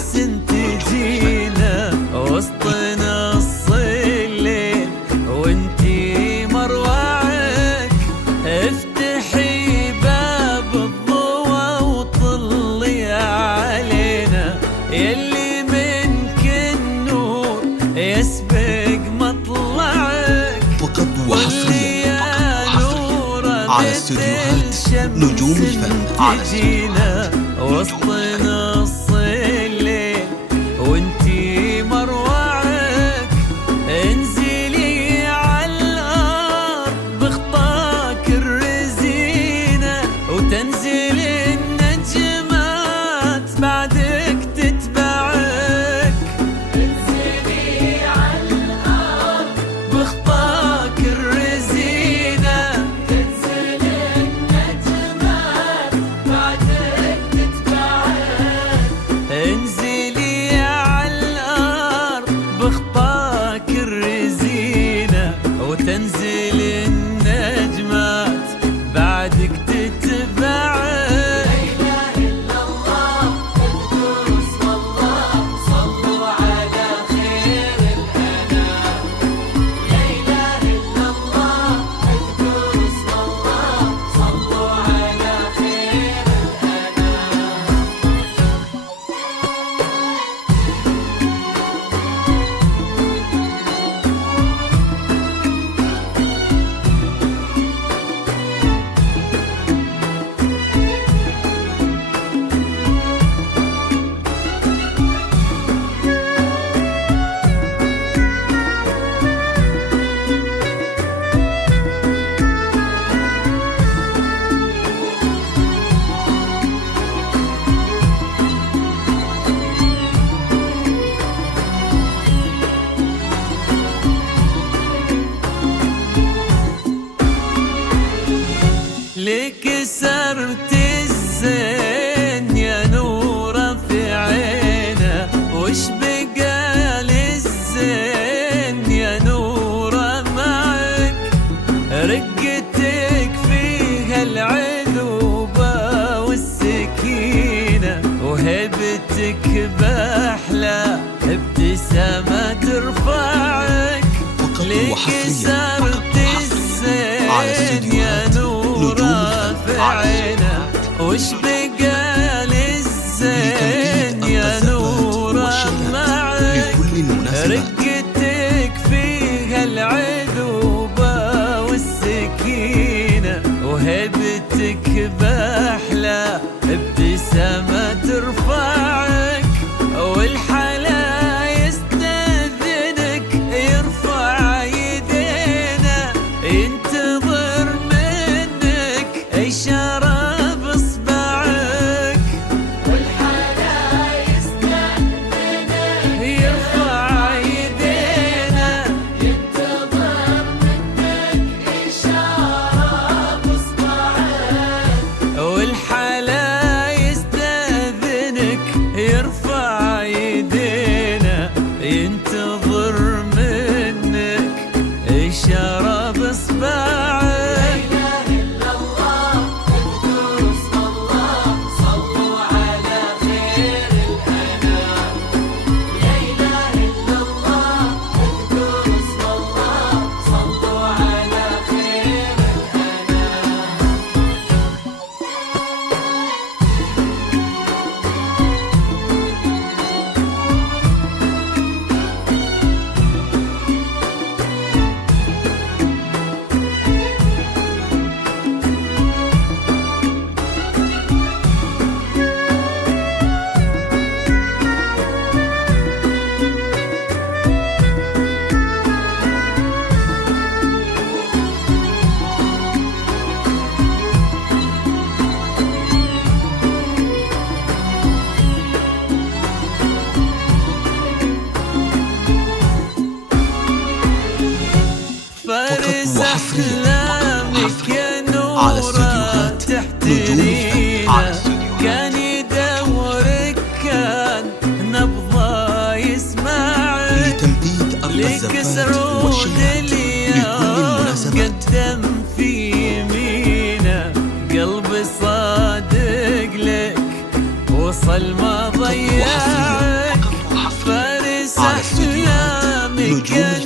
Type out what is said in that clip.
شمس تجينا وسط نص الليل وانتي مروعك، افتحي باب الضوى وطلي علينا، يلي منك النور يسبق مطلعك. فقط وحصريا على استديوهات نجوم الفن، تجينا وسط نص الليل وانتي مروعك، انزلي على الارض بخطاك الرزينة وتنزل النجمات بعدك تتبعك. انزلي على الارض بخطاك الرزينة تنزل النجمات بعدك تتبعك. انزلي على الارض بخطاك الرزينة وتنزل النجمات بعدك تتبعك. لك سرت الزين يا نورة في عينه، وش بقى للزين يا نورة معك، رقتك فيها العذوبة والسكينة وهبتك بأحلى ابتسامة ترفعك. لك سرت الزين يا نورة في عينه، وش بقى للزين يا نورة معك، رقتك فيها العذوبة والسكينة وهبتك بأحلى ابتسامة ترفعك. والحلا يستأذنك يرفع يدينا، ينتظر منك إشارة بإصبعك. والحلا يستأذنك يرفع يدينا، ينتظر منك إشارة بإصبعك. والحلا يستأذنك يرفع يدينا، ينتظر منك إشارة بإصبعك. فارس أحلامك يا نورة تحترينا، كان يدورك كان نبضه يسمعك. لتمديد لك سعود اليوم قدم في يمينه، قلبي صادق لك وصل ما ضيعك. نجوم